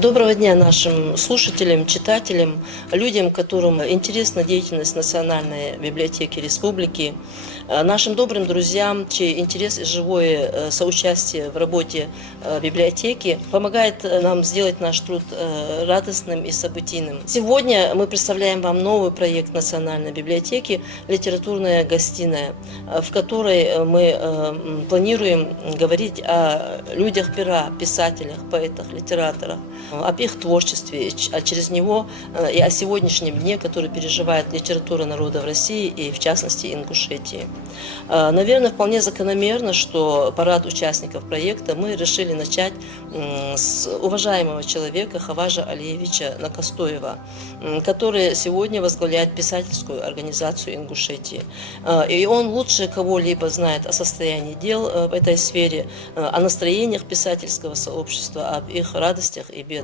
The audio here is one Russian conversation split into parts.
Доброго дня нашим слушателям, читателям, людям, которым интересна деятельность Национальной библиотеки Республики, нашим добрым друзьям, чей интерес и живое соучастие в работе библиотеки помогает нам сделать наш труд радостным и событийным. Сегодня мы представляем вам новый проект Национальной библиотеки «Литературная гостиная», в которой мы планируем говорить о людях пера, писателях, поэтах, литераторах, об их творчестве, а через него и о сегодняшнем дне, который переживает литература народа в России и, в частности, Ингушетии. Наверное, вполне закономерно, что парад участников проекта мы решили начать с уважаемого человека Хаважа Алиевича Накостоева, который сегодня возглавляет писательскую организацию Ингушетии. И он лучше кого-либо знает о состоянии дел в этой сфере, о настроениях писательского сообщества, об их радостях и бедах.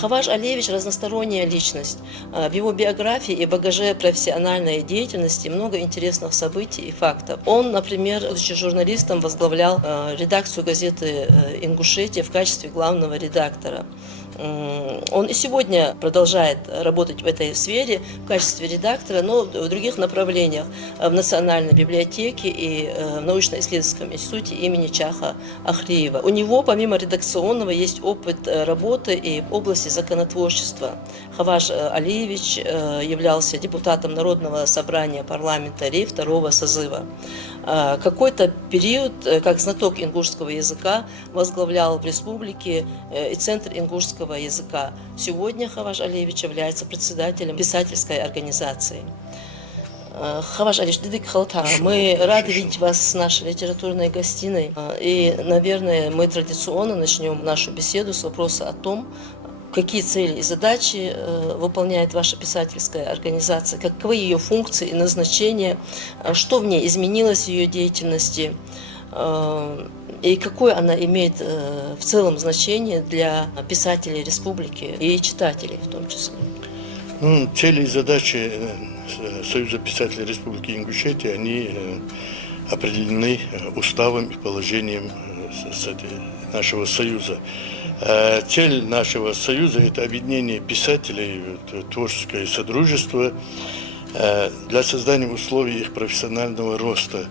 Хаваж Алиевич – разносторонняя личность. В его биографии и багаже профессиональной деятельности много интересных событий и фактов. Он, например, будучи журналистом, возглавлял редакцию газеты «Ингушетия» в качестве главного редактора. Он и сегодня продолжает работать в этой сфере в качестве редактора, но в других направлениях, в Национальной библиотеке и в научно-исследовательском институте имени Чаха Ахриева. У него, помимо редакционного, есть опыт работы и в области законотворчества. Хаваж Алиевич являлся депутатом Народного собрания парламента РИ второго созыва. Какой-то период, как знаток ингушского языка, возглавлял в республике и Центр ингушского языка. Сегодня Хаваж Алиевич является председателем писательской организации. Хаваж Алиевич, мы рады видеть вас с нашей литературной гостиной. И, наверное, мы традиционно начнем нашу беседу с вопроса о том, какие цели и задачи выполняет ваша писательская организация, каковы ее функции и назначения, что в ней изменилось в ее деятельности и какое она имеет в целом значение для писателей республики и читателей в том числе. Цели и задачи Союза писателей Республики Ингушетия, они определены уставом и положением нашего союза. Цель нашего союза – это объединение писателей, творческое содружество для создания условий их профессионального роста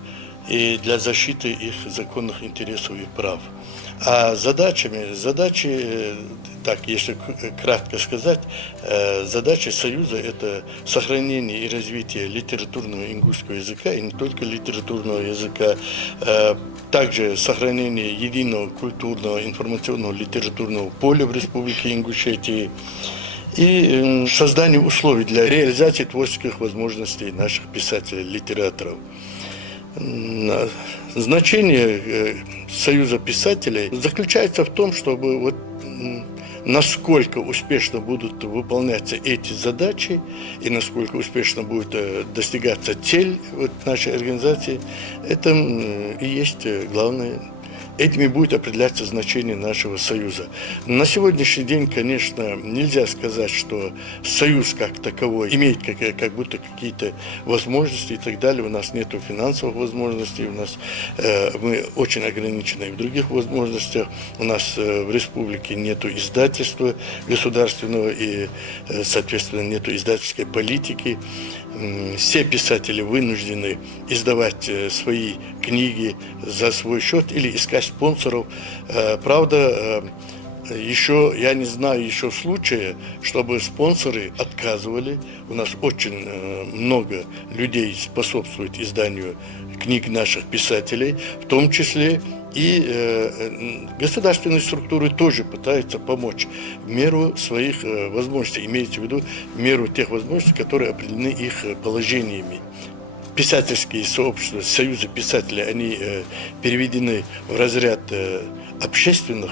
и для защиты их законных интересов и прав. А задачи, так, если кратко сказать, задачи Союза – это сохранение и развитие литературного ингушского языка, и не только литературного языка, также сохранение единого культурного, информационного, литературного поля в Республике Ингушетии и создание условий для реализации творческих возможностей наших писателей, литераторов. Значение Союза писателей заключается в том, чтобы насколько успешно будут выполняться эти задачи и насколько успешно будет достигаться цель нашей организации, это и есть главное. Этими будет определяться значение нашего союза. На сегодняшний день, конечно, нельзя сказать, что союз как таковой имеет как будто какие-то возможности и так далее. У нас нет финансовых возможностей, мы очень ограничены в других возможностях. У нас в республике нет издательства государственного и, соответственно, нет издательской политики. Все писатели вынуждены издавать свои книги за свой счет или искать спонсоров. Правда, я не знаю еще случая, чтобы спонсоры отказывали. У нас очень много людей способствует изданию книг наших писателей, в том числе и государственные структуры тоже пытаются помочь в меру своих возможностей, имеется в виду в меру тех возможностей, которые определены их положениями. Писательские сообщества, союзы писателей, они переведены в разряд общественных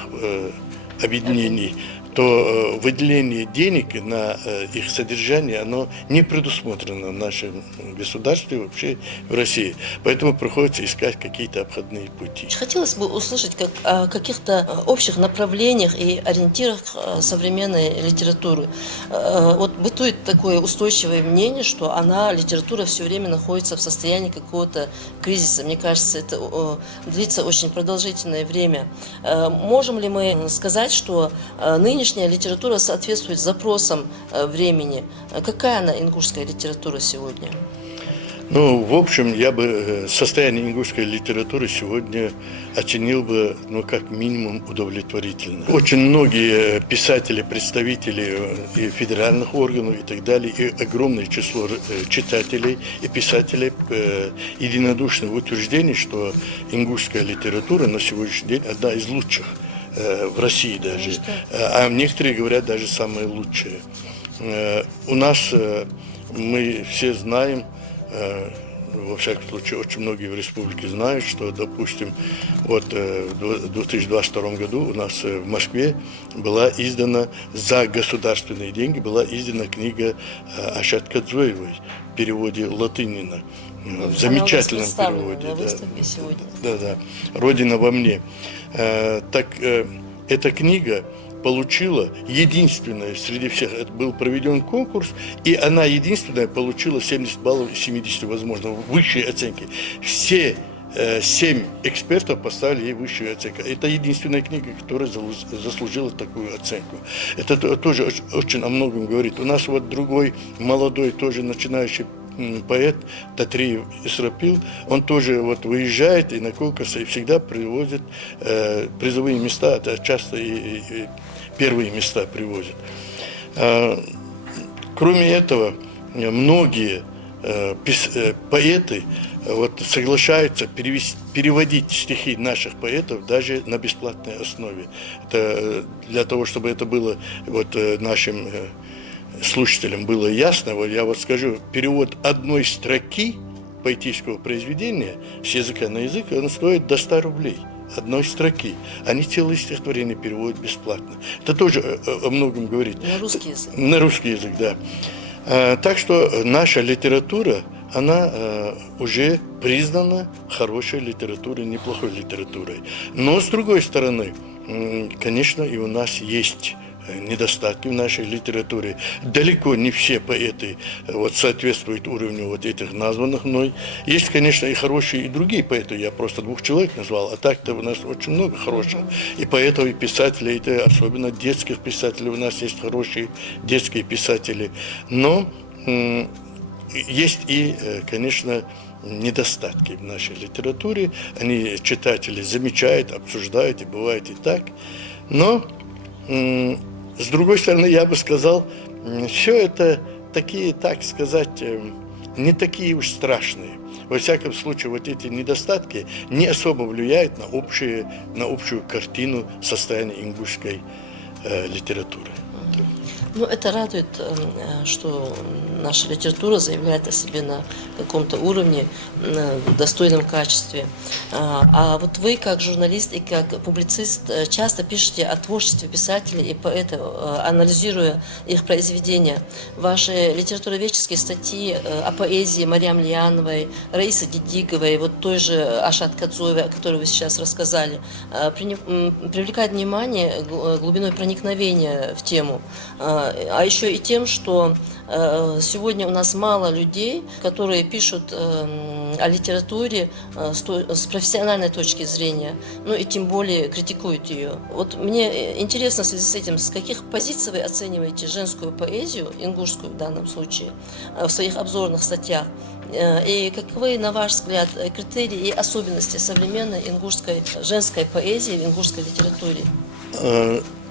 объединений, то выделение денег на их содержание, оно не предусмотрено в нашем государстве, вообще в России. Поэтому приходится искать какие-то обходные пути. Хотелось бы услышать о каких-то общих направлениях и ориентирах современной литературы. Вот бытует такое устойчивое мнение, что литература все время находится в состоянии какого-то кризиса. Мне кажется, это длится очень продолжительное время. Можем ли мы сказать, что нынешняя нынешняя литература соответствует запросам времени. Какая она, ингушская литература сегодня? Ну, в общем, я бы состояние ингушской литературы сегодня оценил бы, ну, как минимум, удовлетворительно. Очень многие писатели, представители и федеральных органов и так далее, и огромное число читателей и писателей единодушны в утверждении, что ингушская литература на сегодняшний день одна из лучших в России даже, а некоторые говорят даже самая лучшая. У нас, мы все знаем, во всяком случае, очень многие в республике знают, что, допустим, вот в 2022 году у нас в Москве была издана за государственные деньги книга Ашат Кадзоевой в переводе Латынина. В замечательном переводе. На выставке сегодня. Да. «Родина во мне». Эта книга получила единственная среди всех, это был проведен конкурс, и она единственная получила 70 баллов из 70, возможно, высшие оценки. Все 7 экспертов поставили ей высшую оценку. Это единственная книга, которая заслужила такую оценку. Это тоже очень о многом говорит. У нас вот другой молодой, тоже начинающий поэт Татриев Исрапил, он тоже вот выезжает и на конкурсы и всегда привозит призовые места, а часто и первые места привозит. Кроме этого, многие поэты вот соглашаются переводить стихи наших поэтов даже на бесплатной основе. Это для того, чтобы это было вот нашим слушателям было ясно, вот я вот скажу, перевод одной строки поэтического произведения с языка на язык, он стоит до 100 рублей. Одной строки. Они целые стихотворения переводят бесплатно. Это тоже о многом говорит. На русский язык. На русский язык, да. Так что наша литература, она уже признана хорошей литературой, неплохой литературой. Но, с другой стороны, конечно, и у нас есть недостатки в нашей литературе. Далеко не все поэты вот, соответствуют уровню вот этих названных мной. Есть, конечно, и хорошие, и другие поэты. Я просто 2 человек назвал, а так-то у нас очень много хороших. И поэтов, и писателей, и особенно детских писателей. У нас есть хорошие детские писатели. Но есть и, конечно, недостатки в нашей литературе. Они, читатели, замечают, обсуждают, и бывает и так. Но с другой стороны, я бы сказал, все это такие, так сказать, не такие уж страшные. Во всяком случае, вот эти недостатки не особо влияют на общую картину состояния ингушской литературы. Ну, это радует, что наша литература заявляет о себе на каком-то уровне, достойном качестве. А вот вы, как журналист и как публицист, часто пишете о творчестве писателей и поэтов, анализируя их произведения. Ваши литературоведческие статьи о поэзии Марьям Лияновой, Раисы Дидиковой, вот той же Ашат Кадзоевой, о которой вы сейчас рассказали, привлекают внимание глубиной проникновения в тему. А еще и тем, что сегодня у нас мало людей, которые пишут о литературе с профессиональной точки зрения, ну и тем более критикуют ее. Вот мне интересно в связи с этим, с каких позиций вы оцениваете женскую поэзию, ингушскую в данном случае, в своих обзорных статьях, и каковы, на ваш взгляд, критерии и особенности современной ингушской женской поэзии в ингушской литературе?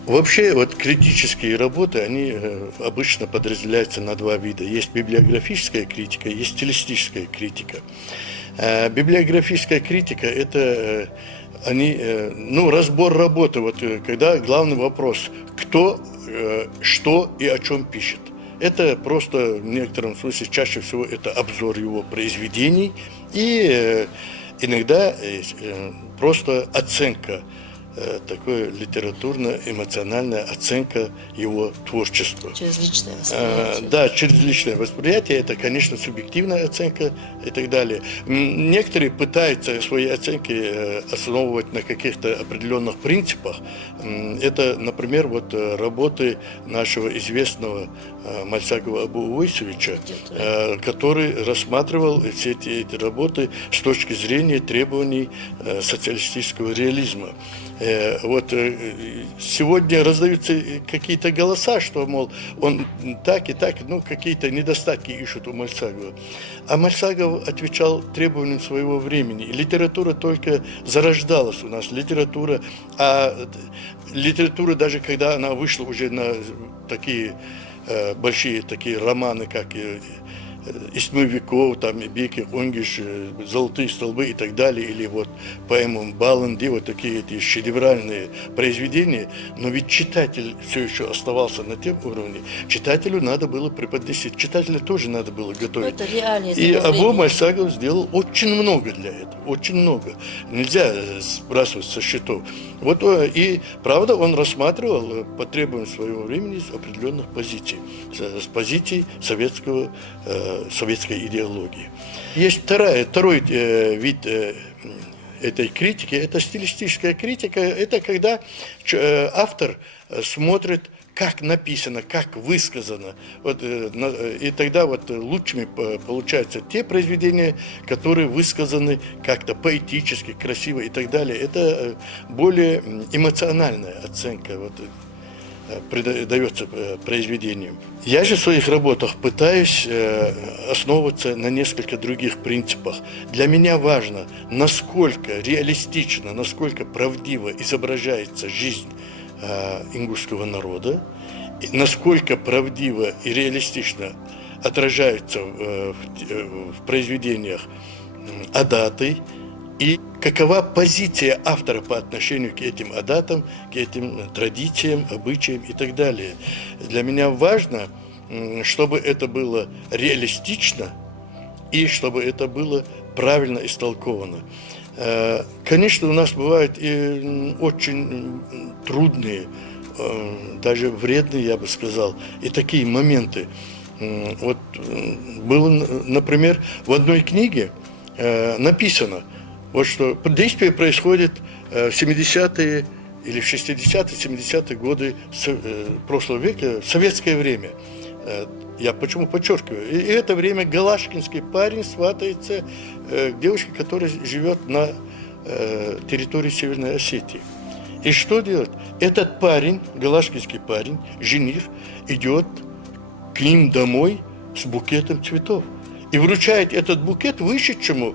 Вообще, вот критические работы, они обычно подразделяются на 2 вида. Есть библиографическая критика, есть стилистическая критика. Библиографическая критика – это разбор работы, вот, когда главный вопрос – кто, что и о чем пишет. Это просто, в некотором смысле, чаще всего это обзор его произведений и иногда просто оценка, такое литературно-эмоциональная оценка его творчества. Через личное восприятие. Да, через личное восприятие. Это, конечно, субъективная оценка и так далее. Некоторые пытаются свои оценки основывать на каких-то определенных принципах. Это, например, вот работы нашего известного Мальсагова Абу Увейсовича, который рассматривал все эти работы с точки зрения требований социалистического реализма. Сегодня раздаются какие-то голоса, что, мол, он так и так, ну, какие-то недостатки ищут у Мальцагова. А Мальцагов отвечал требованиям своего времени. Литература только зарождалась у нас, литература, даже когда она вышла уже на такие большие такие романы, как «Истьмы веков», там, «Беки Онгиш», «Золотые столбы» и так далее, или вот поэму Баланди, вот такие эти шедевральные произведения, но ведь читатель все еще оставался на тем уровне. Читателю надо было преподнести, читателя тоже надо было готовить. Это реалии И того Абу времени. Мальцагов сделал очень много для этого, очень много. Нельзя сбрасывать со счетов. Вот, и правда, он рассматривал по требованиям своего времени с определенных позиций, с позиций советской идеологии. Есть второй вид этой критики, это стилистическая критика, это когда автор смотрит, как написано, как высказано. И тогда лучшими получаются те произведения, которые высказаны как-то поэтически, красиво и так далее. Это более эмоциональная оценка придается произведению. Я же в своих работах пытаюсь основываться на несколько других принципах. Для меня важно, насколько реалистично, насколько правдиво изображается жизнь ингушского народа, насколько правдиво и реалистично отражаются в произведениях адаты, и какова позиция автора по отношению к этим адатам, к этим традициям, обычаям и так далее. Для меня важно, чтобы это было реалистично и чтобы это было правильно истолковано. Конечно, у нас бывают и очень трудные, даже вредные, я бы сказал, и такие моменты. Вот было, например, в одной книге написано, вот что действие происходит в 70-е или в 60-е, 70-е годы прошлого века, в советское время. Я почему подчеркиваю? И это время галашкинский парень сватается к девушке, которая живет на территории Северной Осетии. И что делать? Этот парень, галашкинский парень, жених, идет к ним домой с букетом цветов. И вручает этот букет вышедшему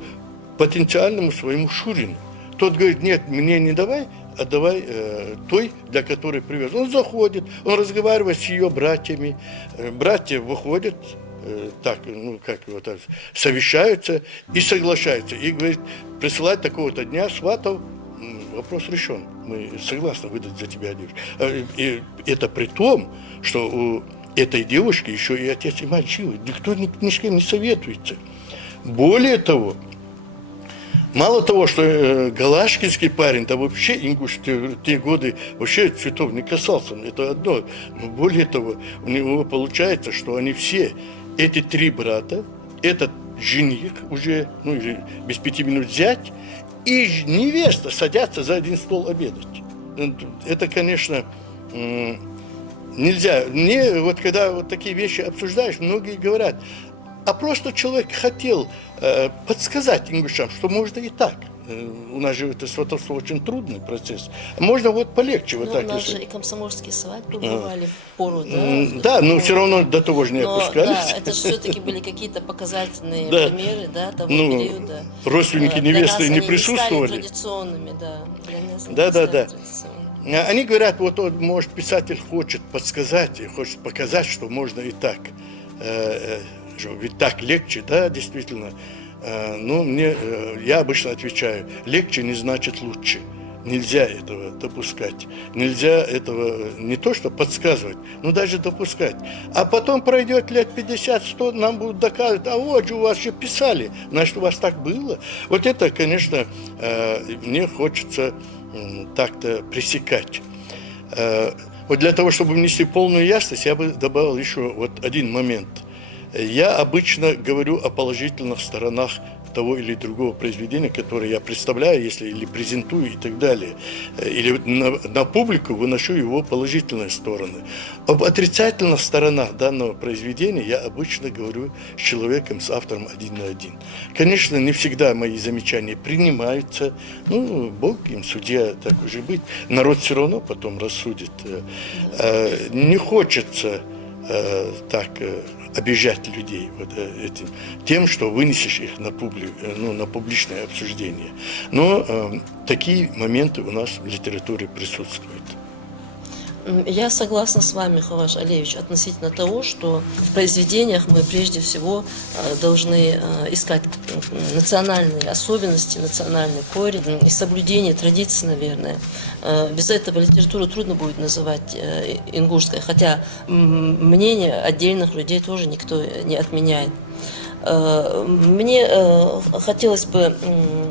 потенциальному своему шурину. Тот говорит: нет, мне не давай, отдавай той, для которой привез. Он заходит, он разговаривает с ее братьями. Братья выходят, совещаются и соглашаются. И говорит: присылать такого-то дня сватов, вопрос решен. Мы согласны выдать за тебя девушку. И это при том, что у этой девушки еще и отец, и мать живы. Никто ни с кем не советуется. Более того, мало того, что галашкинский парень, да вообще ингуш в те годы вообще цветов не касался, это одно. Но более того, у него получается, что они все, эти три брата, этот жених уже, или без 5 минут зять, и невеста садятся за один стол обедать. Это, конечно, нельзя. Мне когда такие вещи обсуждаешь, многие говорят: а просто человек хотел подсказать ингушам, что можно и так. У нас же это сватовство очень трудный процесс. Можно полегче Ну, так. у нас же и комсомольские свадьбы бывали в пору, да? Да, но все равно до того же не опускались. Да, это же все-таки были какие-то показательные Да. примеры, да, того периода. Родственники невесты не присутствовали. Для нас они не стали традиционными, да. Для нас они Да. не стали традиционными. Они говорят, может, писатель хочет подсказать и хочет показать, что можно и так. Ведь так легче, да, действительно. Я обычно отвечаю: легче не значит лучше. Нельзя этого допускать. Нельзя этого не то что подсказывать, но даже допускать. А потом пройдет лет 50-100, нам будут доказывать: а вот же у вас же писали, значит, у вас так было. Вот это, конечно, мне хочется так-то пресекать. Вот для того, чтобы внести полную ясность, я бы добавил еще один момент. Я обычно говорю о положительных сторонах того или другого произведения, которое я представляю, если или презентую и так далее. Или на публику выношу его положительные стороны. Об отрицательных сторонах данного произведения я обычно говорю с человеком, с автором один на один. Конечно, не всегда мои замечания принимаются. Ну, Бог им судья, так уже быть. Народ все равно потом рассудит. Не хочется так обижать людей вот этим, тем, что вынесешь их на публичное обсуждение. Но такие моменты у нас в литературе присутствуют. Я согласна с вами, Хаваш Алиевич, относительно того, что в произведениях мы прежде всего должны искать национальные особенности, национальный корень и соблюдение традиций, наверное. Без этого литературу трудно будет называть ингушской, хотя мнение отдельных людей тоже никто не отменяет. Мне хотелось бы,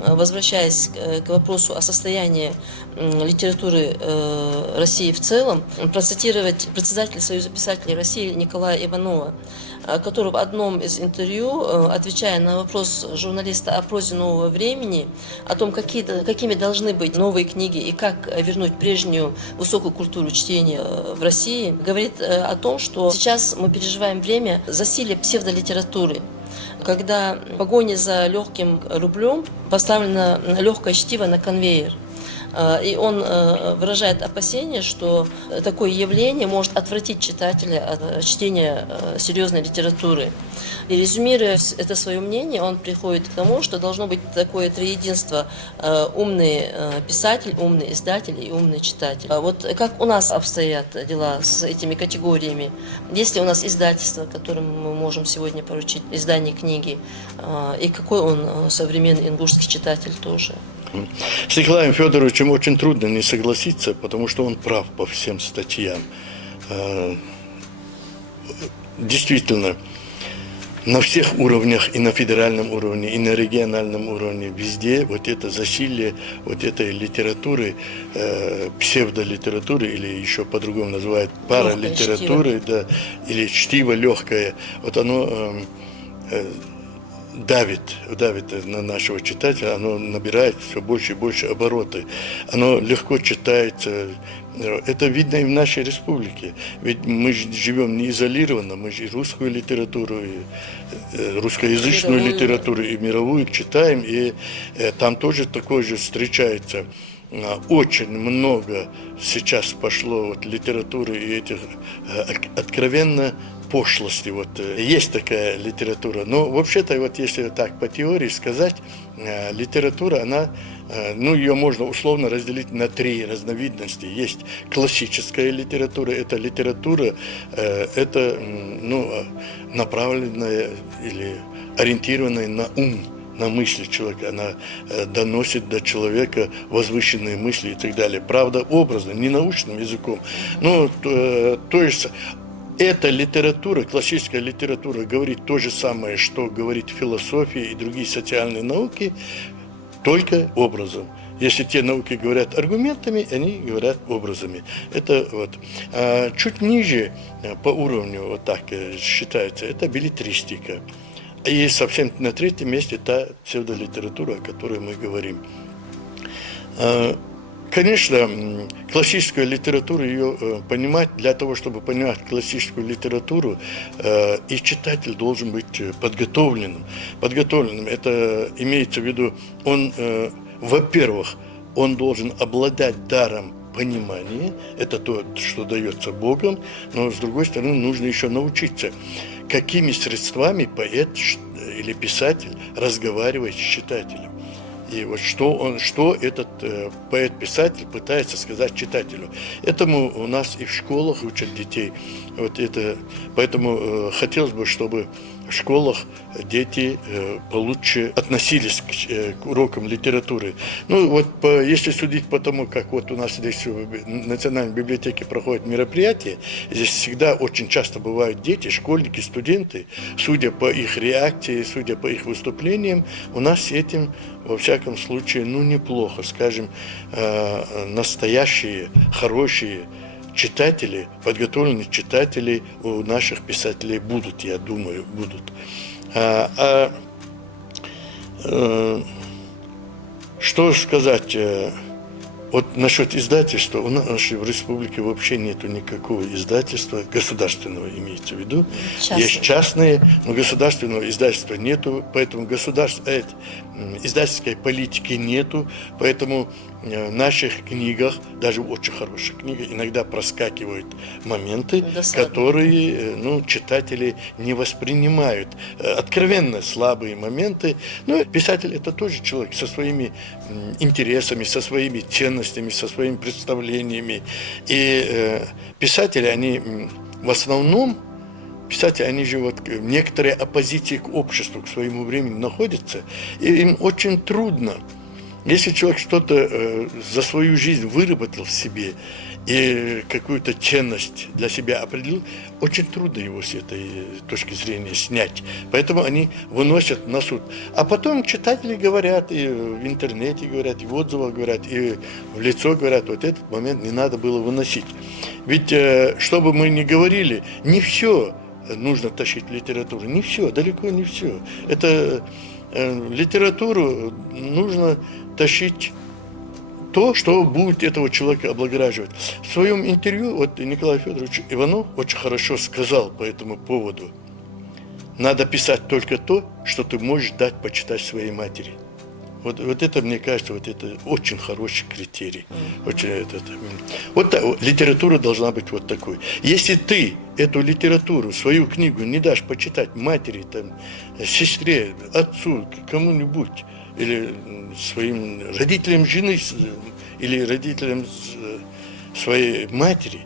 возвращаясь к вопросу о состоянии литературы России в целом, процитировать председателя Союза писателей России Николая Иванова, который в одном из интервью, отвечая на вопрос журналиста о прозе нового времени, о том, какими должны быть новые книги и как вернуть прежнюю высокую культуру чтения в России, говорит о том, что сейчас мы переживаем время засилия псевдолитературы, когда в погоне за легким рублем поставлено легкое чтиво на конвейер. И он выражает опасение, что такое явление может отвратить читателя от чтения серьезной литературы. И резюмируя это свое мнение, он приходит к тому, что должно быть такое триединство: умный писатель, умный издатель и умный читатель. Вот как у нас обстоят дела с этими категориями? Есть ли у нас издательство, которым мы можем сегодня поручить издание книги? И какой он современный ингушский читатель тоже? С Николаем Федоровичем очень трудно не согласиться, потому что он прав по всем статьям. Действительно, на всех уровнях, и на федеральном уровне, и на региональном уровне, везде вот это засилие вот этой литературы, псевдолитературы, или еще по-другому называют паралитературы, да, или чтиво легкое, вот оно давит на нашего читателя, оно набирает все больше и больше обороты, оно легко читается. Это видно и в нашей республике, ведь мы живем не изолированно, мы же и русскую литературу, и русскоязычную литературу, и мировую читаем, и там тоже такое же встречается. Очень много сейчас пошло вот литературы и этих откровенно пошлости. Вот есть такая литература. Но вообще-то, вот если так по теории сказать, литература, она, ну, ее можно условно разделить на три разновидности. Есть классическая литература, это литература, это, ну, направленная или ориентированная на ум, на мысли человека, она доносит до человека возвышенные мысли и так далее. Правда, образно, не научным языком. Ну, то есть эта литература, классическая литература, говорит то же самое, что говорит философия и другие социальные науки, только образом. Если те науки говорят аргументами, они говорят образами. Это вот. Чуть ниже по уровню, вот так считается, это беллетристика. И совсем на третьем месте та псевдолитература, о которой мы говорим. Конечно, классическую литературу, ее понимать, для того, чтобы понимать классическую литературу, и читатель должен быть подготовленным. Это имеется в виду, он, во-первых, он должен обладать даром понимания, это то, что дается Богом, но, с другой стороны, нужно еще научиться, какими средствами поэт или писатель разговаривает с читателем. И вот что этот поэт-писатель пытается сказать читателю. Этому у нас и в школах учат детей. Вот это, поэтому хотелось бы, чтобы в школах дети получше относились к урокам литературы. Ну вот если судить по тому, как вот у нас здесь в Национальной библиотеке проходят мероприятия, здесь всегда очень часто бывают дети, школьники, студенты, судя по их реакции, судя по их выступлениям, у нас с этим, во всяком случае, ну неплохо, скажем, настоящие, хорошие читатели, подготовленные читатели у наших писателей будут, я думаю, будут. Что сказать? Вот насчет издательства, у нас в республике вообще нету никакого издательства, государственного имеется в виду. Есть частные, но государственного издательства нету, поэтому издательской политики нету, поэтому в наших книгах, даже в очень хороших книгах, иногда проскакивают моменты, которые читатели не воспринимают. Откровенно слабые моменты. Но писатель это тоже человек со своими интересами, со своими ценностями, со своими представлениями. И писатели, они в основном, они же вот в некоторой оппозиции к обществу, к своему времени находятся, и им очень трудно. Если человек что-то за свою жизнь выработал в себе и какую-то ценность для себя определил, очень трудно его с этой точки зрения снять. Поэтому они выносят на суд. А потом читатели говорят, и в интернете говорят, и в отзывах говорят, и в лицо говорят, вот этот момент не надо было выносить. Ведь, что бы мы ни говорили, не все нужно тащить в литературу. Не все, далеко не все. Это литературу нужно тащить то, что будет этого человека облагораживать. В своем интервью вот Николай Федорович Иванов очень хорошо сказал по этому поводу. Надо писать только то, что ты можешь дать почитать своей матери. Вот это, мне кажется, вот это очень хороший критерий. Литература должна быть вот такой. Если ты эту литературу, свою книгу не дашь почитать матери, там, сестре, отцу, кому-нибудь, или своим родителям жены, или родителям своей матери,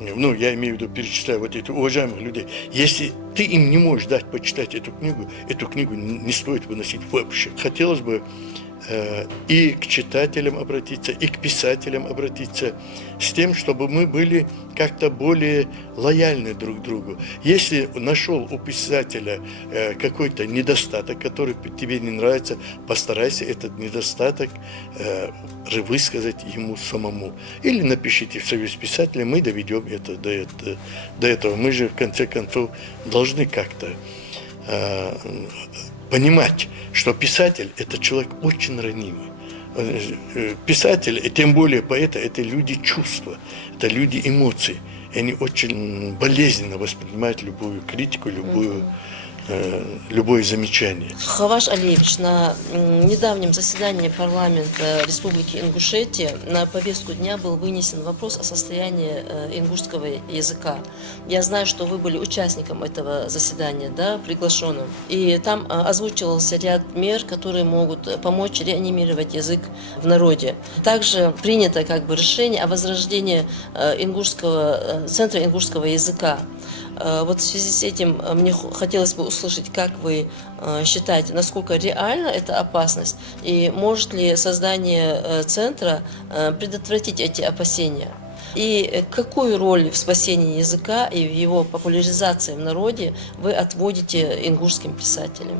я имею в виду, перечисляю вот этих уважаемых людей, если ты им не можешь дать почитать эту книгу не стоит выносить вообще. Хотелось бы и к читателям обратиться, и к писателям обратиться с тем, чтобы мы были как-то более лояльны друг к другу. Если нашел у писателя какой-то недостаток, который тебе не нравится, постарайся этот недостаток высказать ему самому. Или напишите в Союз писателей, мы доведем это до этого. Мы же в конце концов должны как-то понимать, что писатель – это человек очень ранимый. Писатель, и тем более поэты – это люди чувства, это люди эмоций. И они очень болезненно воспринимают любую критику, любое замечание. Хаваш Алиевич, на недавнем заседании парламента Республики Ингушетия на повестку дня был вынесен вопрос о состоянии ингушского языка. Я знаю, что вы были участником этого заседания, приглашенным. И там озвучивался ряд мер, которые могут помочь реанимировать язык в народе. Также принято решение о возрождении центра ингушского языка. Вот в связи с этим мне хотелось бы услышать, как вы считаете, насколько реальна эта опасность, и может ли создание центра предотвратить эти опасения? И какую роль в спасении языка и в его популяризации в народе вы отводите ингушским писателям?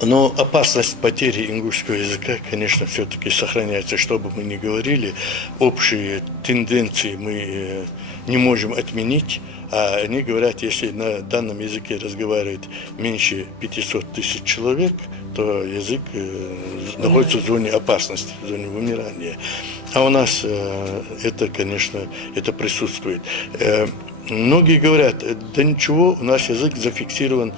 Но опасность потери ингушского языка, конечно, все-таки сохраняется. Что бы мы ни говорили, общие тенденции мы не можем отменить. А они говорят, если на данном языке разговаривает меньше 500 тысяч человек, то язык находится в зоне опасности, в зоне вымирания. А у нас это, конечно, это присутствует. Многие говорят, да ничего, у нас язык зафиксирован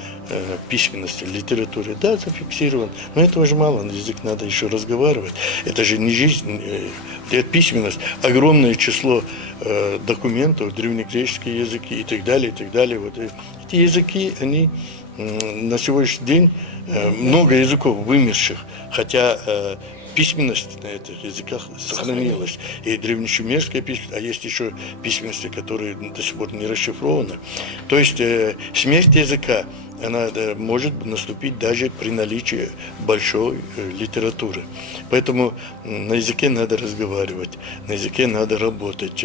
письменностью, литературой. Да, зафиксирован, но этого же мало, на язык надо еще разговаривать. Это же не жизнь, это письменность. Огромное число документов, древнегреческие языки и так далее, и так далее. Вот эти языки, они на сегодняшний день, много языков вымерших, хотя письменность на этих языках сохранилась. И древнешумерская письменность, а есть еще письменности, которые до сих пор не расшифрованы. То есть смерть языка, она может наступить даже при наличии большой литературы. Поэтому на языке надо разговаривать, на языке надо работать.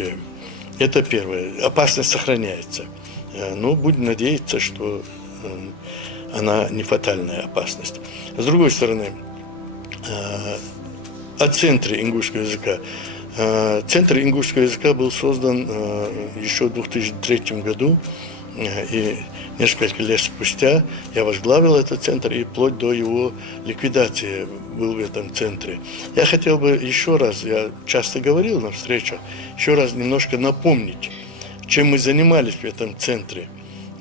Это первое. Опасность сохраняется. Но будем надеяться, что она не фатальная опасность. С другой стороны, о центре ингушского языка. Центр ингушского языка был создан еще в 2003 году И несколько лет спустя я возглавил этот центр, и вплоть до его ликвидации был в этом центре. Я хотел бы еще раз, я часто говорил на встречах, еще раз немножко напомнить, чем мы занимались в этом центре.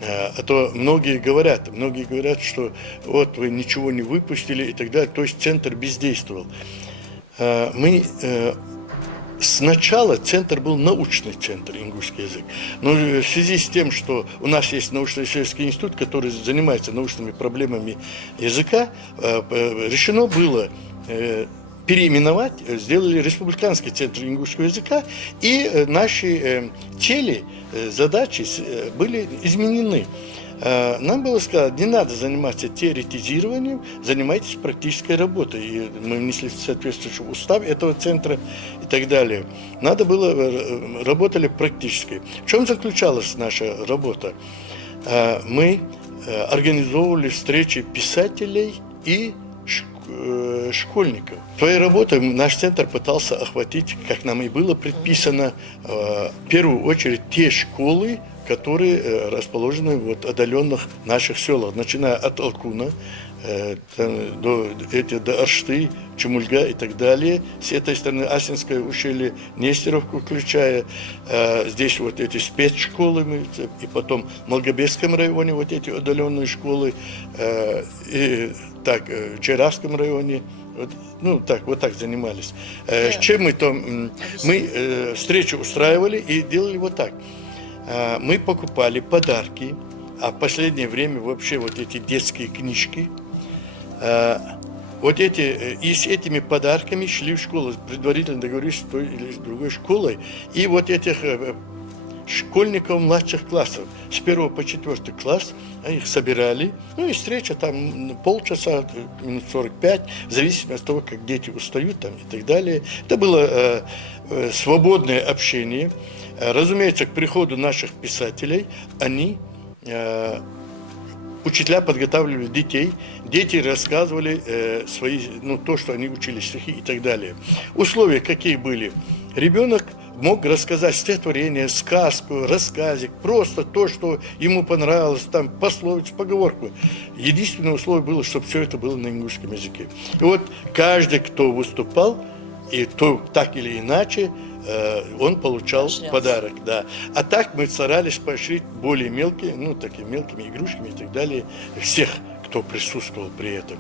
А то многие говорят, что вот вы ничего не выпустили и так далее, то есть центр бездействовал. Сначала центр был научный центр ингушский язык, но в связи с тем, что у нас есть научно-исследовательский институт, который занимается научными проблемами языка, решено было переименовать, сделали республиканский центр ингушского языка, и наши цели, задачи были изменены. Нам было сказано, не надо заниматься теоретизированием, занимайтесь практической работой. И мы внесли соответствующий устав этого центра и так далее. Надо было, работали практически. В чем заключалась наша работа? Мы организовывали встречи писателей и школьников. Своей работой наш центр пытался охватить, как нам и было предписано, в первую очередь те школы, которые расположены в отдаленных наших селах, начиная от Алкуна, до Аршты, Чемульга и так далее. С этой стороны Асинское ущелье, Нестеровку включая, здесь вот эти спецшколы, и потом в Малгобекском районе вот эти отдаленные школы, и так, в Чайравском районе. Вот так занимались. С чем мы там? Мы встречу устраивали и делали вот так. Мы покупали подарки, а в последнее время вообще вот эти детские книжки. И с этими подарками шли в школу, предварительно договорились с той или с другой школой. И вот этих школьников младших классов, с 1 по 4 класс, их собирали. И встреча там полчаса, минут 45, в зависимости от того, как дети устают там, и так далее. Это было свободное общение. Разумеется, к приходу наших писателей учителя подготавливали детей, дети рассказывали то, что они учили, стихи и так далее. Условия какие были? Ребенок мог рассказать стихотворение, сказку, рассказик, просто то, что ему понравилось, там, пословицу, поговорку. Единственное условие было, чтобы все это было на ингушском языке. И вот каждый, кто выступал, и то так или иначе, он получал подарок, да. А так мы старались поощрить более мелкие, такими мелкими игрушками и так далее, всех, кто присутствовал при этом.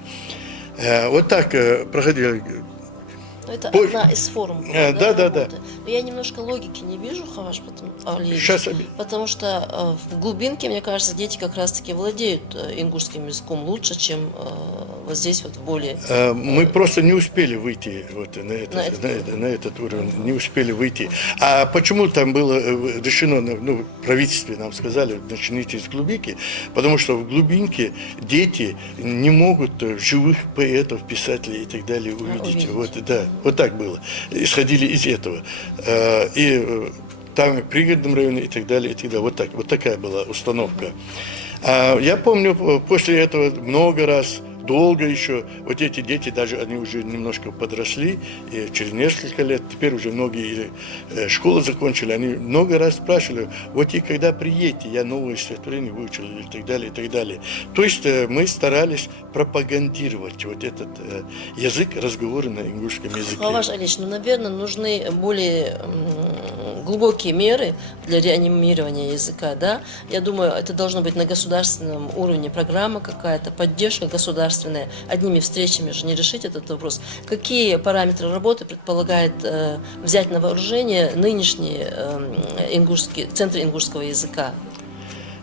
Вот так проходили. Это одна из форм. Да. Но я немножко логики не вижу, Хаваш, Сейчас потому что в глубинке, мне кажется, дети как раз-таки владеют ингушским языком лучше, чем вот здесь вот в более... Мы просто не успели выйти на этот уровень, не успели выйти. А почему там было решено, в правительстве нам сказали, начните с глубинки, потому что в глубинке дети не могут живых поэтов, писателей и так далее увидеть. Вот так было. Исходили из этого. И там в пригородном районе и так далее, и так далее. Вот такая была установка. Я помню, после этого много раз, долго еще, вот эти дети, даже они уже немножко подросли, и через несколько лет, теперь уже многие школы закончили, они много раз спрашивали, вот и когда приедете, я новое стихотворение выучил, и так далее, и так далее. То есть мы старались пропагандировать вот этот язык, разговоры на ингушском языке. Хаваш Алич, наверное, нужны более глубокие меры для реанимирования языка, да? Я думаю, это должно быть на государственном уровне программа какая-то, поддержка государственная. Одними встречами же не решить этот вопрос. Какие параметры работы предполагает взять на вооружение нынешний центр ингушского языка?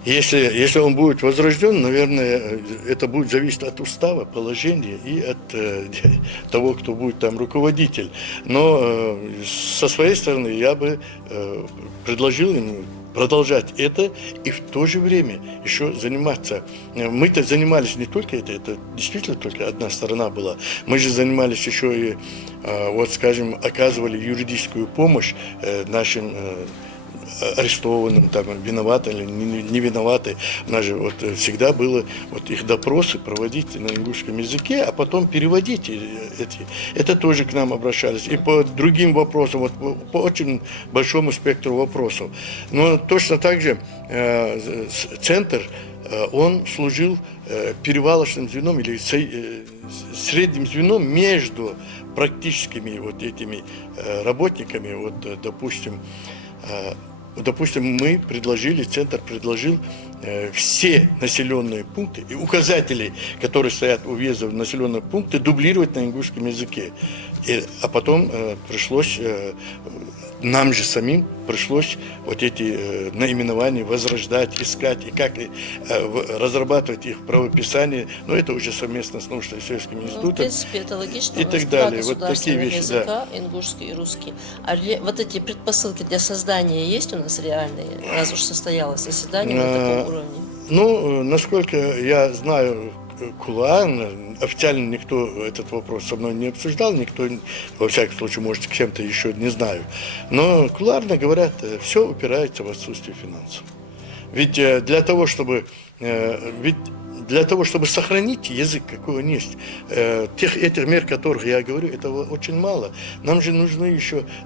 Если он будет возрожден, наверное, это будет зависеть от устава, положения и от того, кто будет там руководитель. Но со своей стороны я бы предложил ему продолжать это и в то же время еще заниматься. Мы-то занимались не только это действительно только одна сторона была. Мы же занимались еще и, оказывали юридическую помощь нашим арестованным, там, виноваты или не виноваты. У нас же вот всегда было вот их допросы проводить на ингушском языке, а потом переводить эти. Это тоже к нам обращались. И по другим вопросам, вот, по очень большому спектру вопросов. Но точно так же центр, он служил перевалочным звеном или средним звеном между практическими вот этими работниками. Вот, допустим, центр предложил все населенные пункты и указатели, которые стоят у въезда в населенные пункты, дублировать на ингушском языке. А потом нам же самим пришлось вот эти наименования возрождать, искать и как разрабатывать их правописание. Но это уже совместно с научно-исследовательским институтом. В принципе, это логично. И так далее. Вот такие вещи, языка, ингушский и русский. А вот эти предпосылки для создания есть у нас реальные, раз уж состоялось заседание на таком уровне? Ну, насколько я знаю, кулуарно, официально никто этот вопрос со мной не обсуждал, никто, во всяком случае, может, с кем-то еще не знаю. Но кулуарно говорят, все упирается в отсутствие финансов. Ведь для того, чтобы сохранить язык, какой он есть, этих мер, о которых я говорю, этого очень мало. Нам же нужны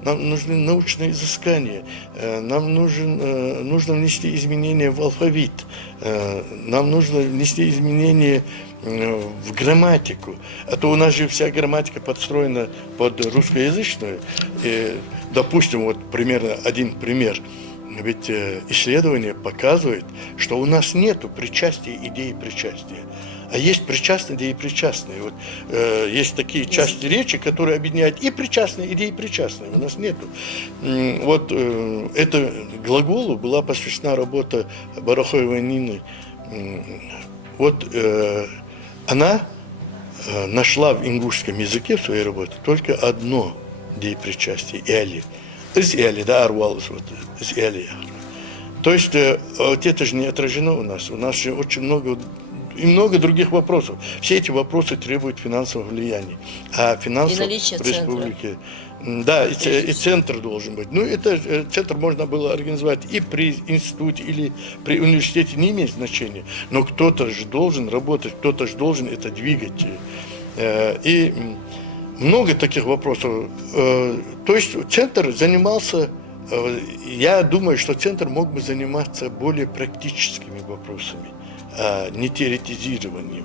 научные изыскания, нам нужно внести изменения в алфавит, нам нужно внести изменения в грамматику. А то у нас же вся грамматика подстроена под русскоязычную. И, допустим, вот примерно один пример. Ведь исследование показывает, что у нас нету причастия идеи причастия. А есть причастные идеи причастные. Вот, есть такие части речи, которые объединяют и причастные идеи причастные. У нас нету. Вот это глаголу была посвящена работа Барахоевой Нины. Вот она нашла в ингушском языке в своей работе только одно деепричастие – «эли». «Из-эли», да, арвалус, вот, «из-эли». То есть, вот это же не отражено у нас. У нас же очень много других вопросов. Все эти вопросы требуют финансового влияния. А финансов в республике... Да, и центр должен быть. Ну, это центр можно было организовать и при институте, или при университете, не имеет значения. Но кто-то же должен работать, кто-то же должен это двигать. И много таких вопросов. То есть центр занимался, я думаю, что центр мог бы заниматься более практическими вопросами, а не теоретизированием.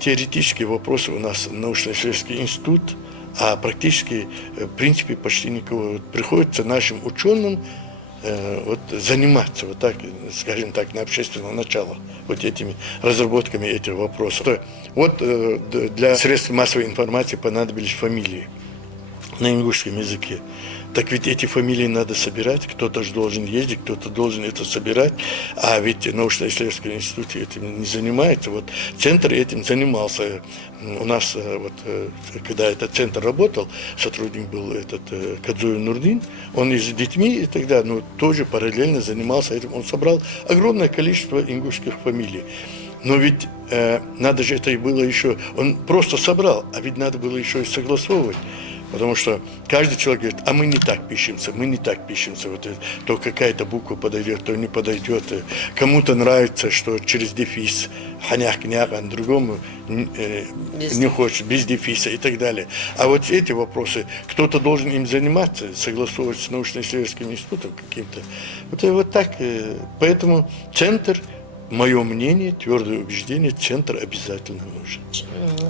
Теоретические вопросы у нас научно-исследовательский институт, а практически, в принципе, почти никого. Приходится нашим ученым вот, заниматься, вот так, скажем так, на общественное начало вот этими разработками этих вопросов. Вот для средств массовой информации понадобились фамилии на ингушском языке. Так ведь эти фамилии надо собирать, кто-то же должен ездить, кто-то должен это собирать, а ведь научно-исследовательский институт этим не занимается. Вот центр этим занимался. У нас, вот, когда этот центр работал, сотрудник был этот Кадзуев Нурдин, он и с детьми и тогда, но тоже параллельно занимался этим. Он собрал огромное количество ингушских фамилий. Но ведь надо же это и было еще, он просто собрал, а ведь надо было еще и согласовывать. Потому что каждый человек говорит, а мы не так пишемся, вот, то какая-то буква подойдет, то не подойдет. Кому-то нравится, что через дефис, ханях-княх, а другому не хочет, без дефиса и так далее. А вот эти вопросы, кто-то должен им заниматься, согласовывать с научно-исследовательским институтом каким-то. Вот так. Поэтому центр, мое мнение, твердое убеждение, центр обязательно нужен.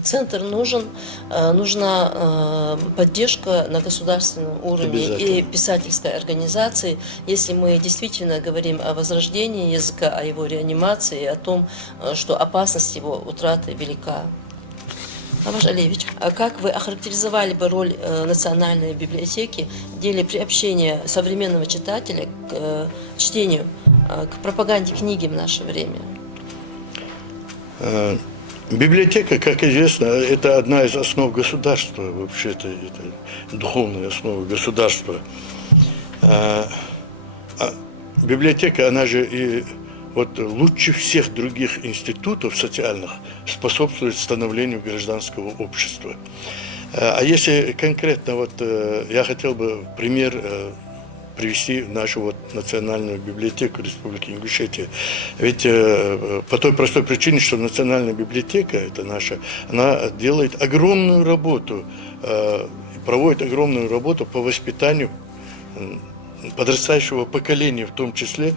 Центр нужен, нужна поддержка на государственном уровне и писательской организации, если мы действительно говорим о возрождении языка, о его реанимации, о том, что опасность его утраты велика. Аваж Алиевич, а как вы охарактеризовали бы роль национальной библиотеки в деле приобщения современного читателя к чтению, к пропаганде книги в наше время? Библиотека, как известно, это одна из основ государства, вообще-то это духовная основа государства. Библиотека, она же и вот лучше всех других институтов социальных способствует становлению гражданского общества. А если конкретно, вот я хотел бы пример привести в нашу вот национальную библиотеку Республики Ингушетия. Ведь по той простой причине, что национальная библиотека, это наша, она делает огромную работу, проводит огромную работу по воспитанию подрастающего поколения, в том числе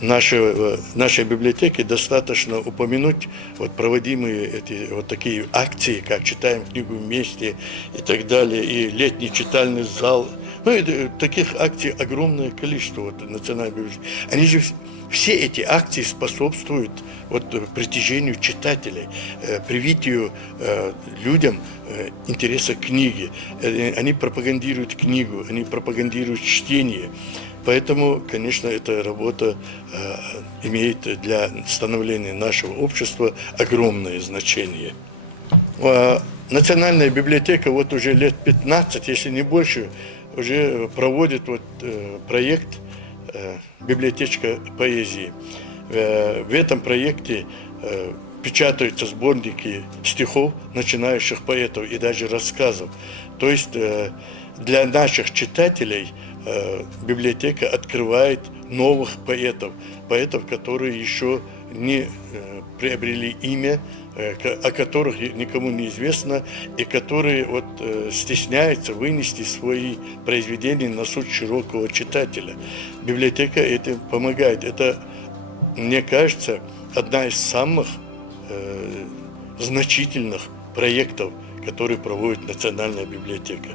нашей библиотеке достаточно упомянуть вот проводимые эти вот такие акции, как «Читаем книгу вместе» и так далее, и летний читальный зал. Ну, и таких акций огромное количество вот, национальной библиотеки. Они же все эти акции способствуют вот, притяжению читателей, привитию людям интереса к книге. Они пропагандируют книгу, они пропагандируют чтение. Поэтому, конечно, эта работа имеет для становления нашего общества огромное значение. Национальная библиотека вот уже лет 15, если не больше, уже проводит вот, проект «Библиотечка поэзии». В этом проекте печатаются сборники стихов начинающих поэтов и даже рассказов. То есть для наших читателей библиотека открывает новых поэтов, которые еще не приобрели имя, о которых никому не известно, и которые вот, стесняются вынести свои произведения на суд широкого читателя. Библиотека этим помогает. Это, мне кажется, одна из самых значительных проектов, которые проводит Национальная библиотека.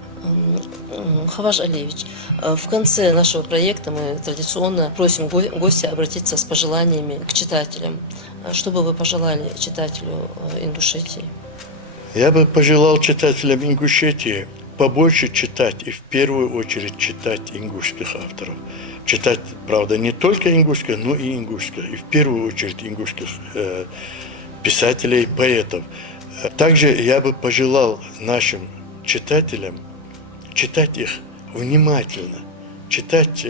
Хаваж Алиевич, в конце нашего проекта мы традиционно просим гостя обратиться с пожеланиями к читателям. Что бы вы пожелали читателю Ингушетии? Я бы пожелал читателям Ингушетии побольше читать и в первую очередь читать ингушских авторов. Читать, правда, не только ингушских, но и ингушских. И в первую очередь ингушских писателей, поэтов. Также я бы пожелал нашим читателям читать их внимательно, читать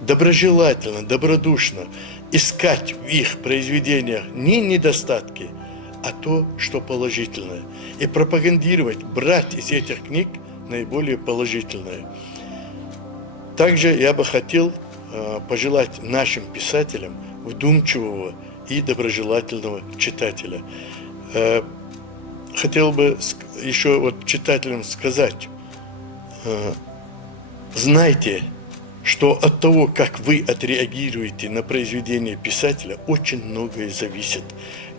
доброжелательно, добродушно, искать в их произведениях не недостатки, а то, что положительное. И пропагандировать, брать из этих книг наиболее положительное. Также я бы хотел пожелать нашим писателям вдумчивого и доброжелательного читателя. Хотел бы еще вот читателям сказать, знайте, что от того, как вы отреагируете на произведение писателя, очень многое зависит.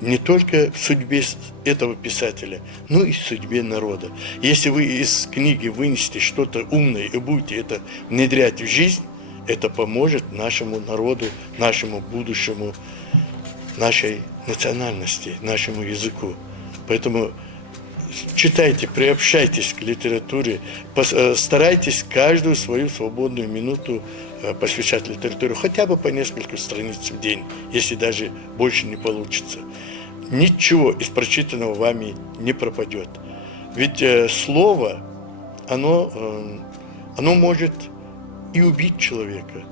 Не только в судьбе этого писателя, но и в судьбе народа. Если вы из книги вынесете что-то умное и будете это внедрять в жизнь, это поможет нашему народу, нашему будущему, нашей национальности, нашему языку. Поэтому читайте, приобщайтесь к литературе, старайтесь каждую свою свободную минуту посвящать литературе, хотя бы по несколько страниц в день, если даже больше не получится. Ничего из прочитанного вами не пропадет. Ведь слово, оно может и убить человека,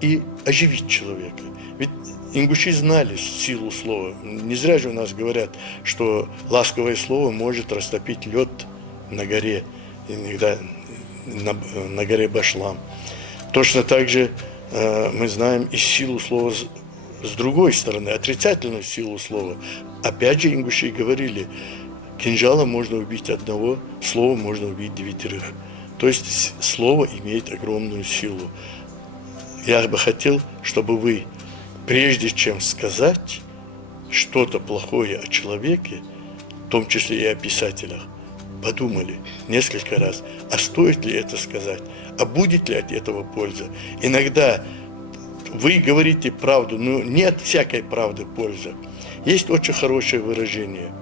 и оживить человека. Ведь ингуши знали силу слова. Не зря же у нас говорят, что ласковое слово может растопить лед на горе, иногда на горе Башлам. Точно так же мы знаем и силу слова с другой стороны, отрицательную силу слова. Опять же ингуши говорили, кинжалом можно убить одного, словом можно убить 9. То есть слово имеет огромную силу. Я бы хотел, чтобы вы, прежде чем сказать что-то плохое о человеке, в том числе и о писателях, подумали несколько раз, а стоит ли это сказать, а будет ли от этого польза. Иногда вы говорите правду, но не от всякой правды польза. Есть очень хорошее выражение.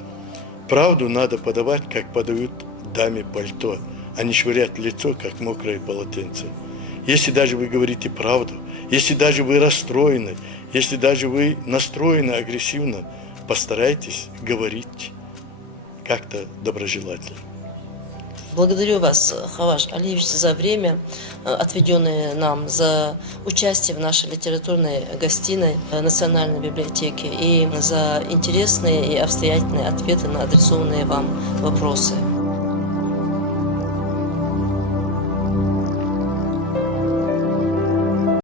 Правду надо подавать, как подают даме пальто, а не швырять в лицо, как мокрое полотенце. Если даже вы говорите правду, если даже вы расстроены, если даже вы настроены агрессивно, постарайтесь говорить как-то доброжелательно. Благодарю вас, Хаваж Алиевич, за время, отведенное нам, за участие в нашей литературной гостиной Национальной библиотеки и за интересные и обстоятельные ответы на адресованные вам вопросы.